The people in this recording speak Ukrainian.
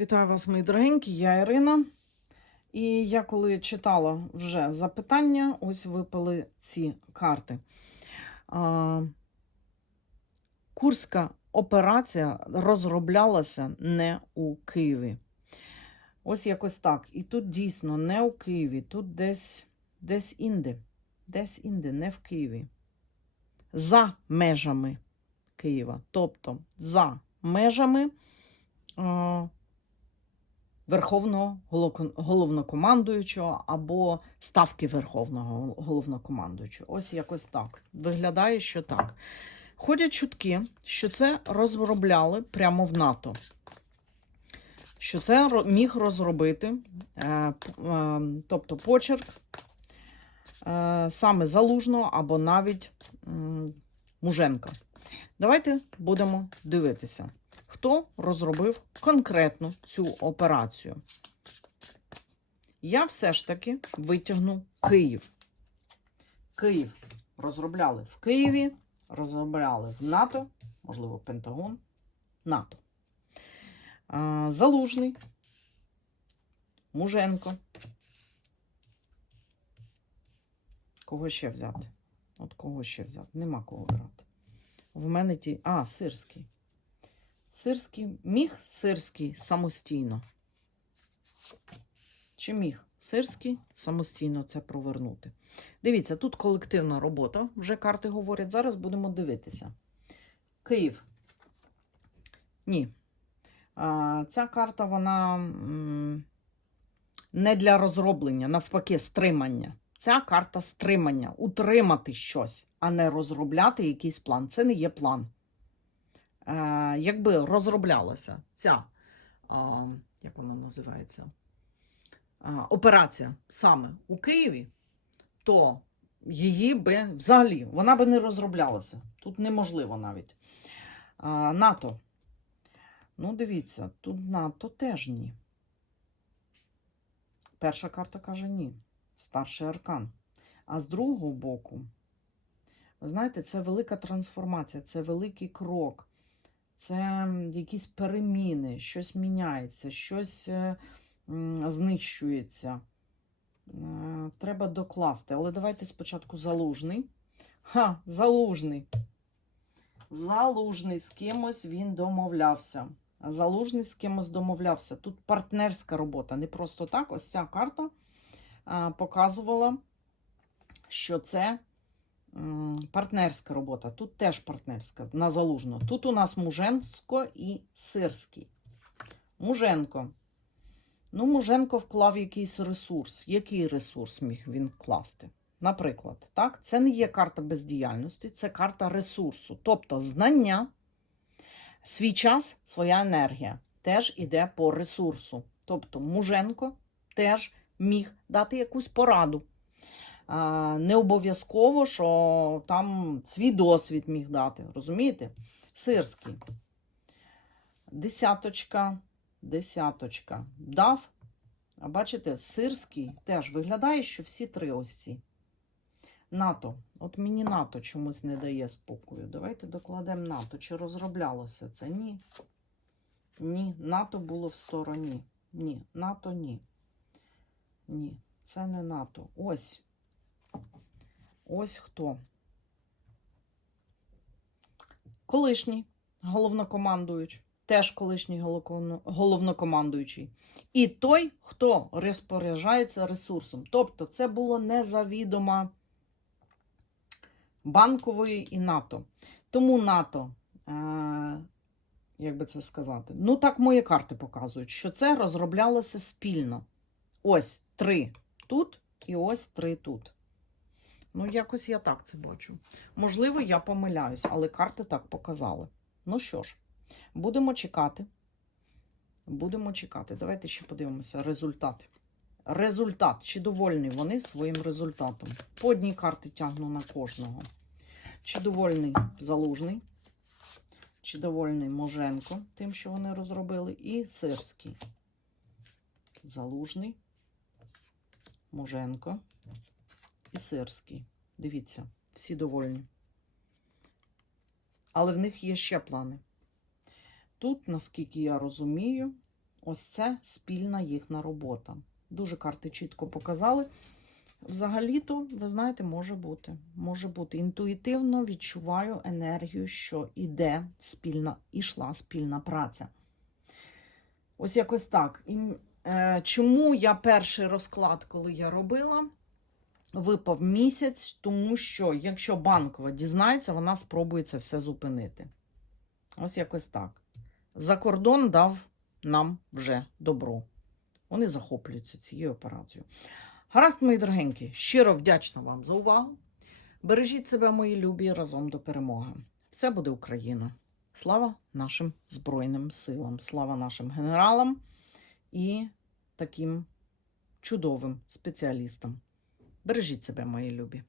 Вітаю вас, мої дорогенькі, я Ірина. І я коли читала вже запитання, ось випали ці карти. Курська операція розроблялася не у Києві. Ось якось так. І тут дійсно не у Києві, тут десь, десь інде. Десь інде, не в Києві. За межами Києва. Тобто за межами. Верховного головнокомандуючого або ставки Верховного головнокомандуючого. Ось якось так. Виглядає, що так. Ходять чутки, що це розробляли прямо в НАТО. Що це міг розробити, е, е, тобто почерк е, саме Залужного або навіть Муженка. Давайте будемо дивитися хто розробив конкретно цю операцію. Я все ж таки витягну Київ. Київ розробляли в Києві, розробляли в НАТО, можливо, Пентагон, НАТО. Залужний, Муженко. Кого ще взяти? От кого ще взяти? Нема кого брати. В мене ті. А, сирський. Сирський міг Сирський самостійно. Чи міг Сирський самостійно це провернути? Дивіться, тут колективна робота, вже карти говорять. Зараз будемо дивитися. Київ. Ні. А, Ця карта, вона не для розроблення, навпаки, стримання. Ця карта стримання, утримати щось, а не розробляти якийсь план. Це не є план якби розроблялася ця, як вона називається, операція саме у Києві, то її би взагалі вона би не розроблялася. Тут неможливо навіть. НАТО. Ну, дивіться, тут НАТО теж ні. Перша карта каже ні. Старший аркан. А з другого боку, знаєте, це велика трансформація, це великий крок це якісь переміни, щось міняється, щось е, знищується. Е, Треба докласти. Але давайте спочатку залужний. Ха, залужний. Залужний з кимось він домовлявся. Залужний з кимось домовлявся. Тут партнерська робота. Не просто так. Ось ця карта показувала, що це партнерська робота. Тут теж партнерська на залужно. Тут у нас Муженко і Сирський. Муженко. Ну, Муженко вклав якийсь ресурс. Який ресурс міг він вкласти? Наприклад, так, це не є карта бездіяльності, це карта ресурсу. Тобто знання, свій час, своя енергія теж іде по ресурсу. Тобто Муженко теж міг дати якусь пораду. Не обов'язково, що там свій досвід міг дати. Розумієте? Сирський. Десяточка, десяточка. Дав. А бачите, сирський теж виглядає, що всі три ось ці. НАТО. От мені НАТО чомусь не дає спокою. Давайте докладемо НАТО. Чи розроблялося це? Ні. Ні. НАТО було в стороні. Ні. НАТО ні. Ні. Це не НАТО. Ось. Ось хто. Колишній головнокомандуючий, теж колишній головнокомандуючий. І той, хто розпоряджається ресурсом. Тобто, це було незавідомо банкової і НАТО. Тому НАТО, е, як би це сказати, ну так мої карти показують, що це розроблялося спільно. Ось три тут і ось три тут. Ну, якось я так це бачу. Можливо, я помиляюсь, але карти так показали. Ну що ж, будемо чекати. Будемо чекати. Давайте ще подивимося результати. Результат. Чи довольні вони своїм результатом? По одній карті тягну на кожного. Чи довольний залужний? Чи довольний Моженко тим, що вони розробили? І Сирський. Залужний. Моженко і Сирський. Дивіться, всі довольні. Але в них є ще плани. Тут, наскільки я розумію, ось це спільна їхня робота. Дуже карти чітко показали. Взагалі-то, ви знаєте, може бути. Може бути. Інтуїтивно відчуваю енергію, що іде спільна, ішла спільна праця. Ось якось так. І, е, чому я перший розклад, коли я робила, випав місяць, тому що якщо банкова дізнається, вона спробує це все зупинити. Ось якось так. За кордон дав нам вже добро. Вони захоплюються цією операцією. Гаразд, мої дорогенькі, щиро вдячна вам за увагу. Бережіть себе, мої любі, разом до перемоги. Все буде Україна. Слава нашим Збройним силам, слава нашим генералам і таким чудовим спеціалістам. Бережіть себе, мої любі.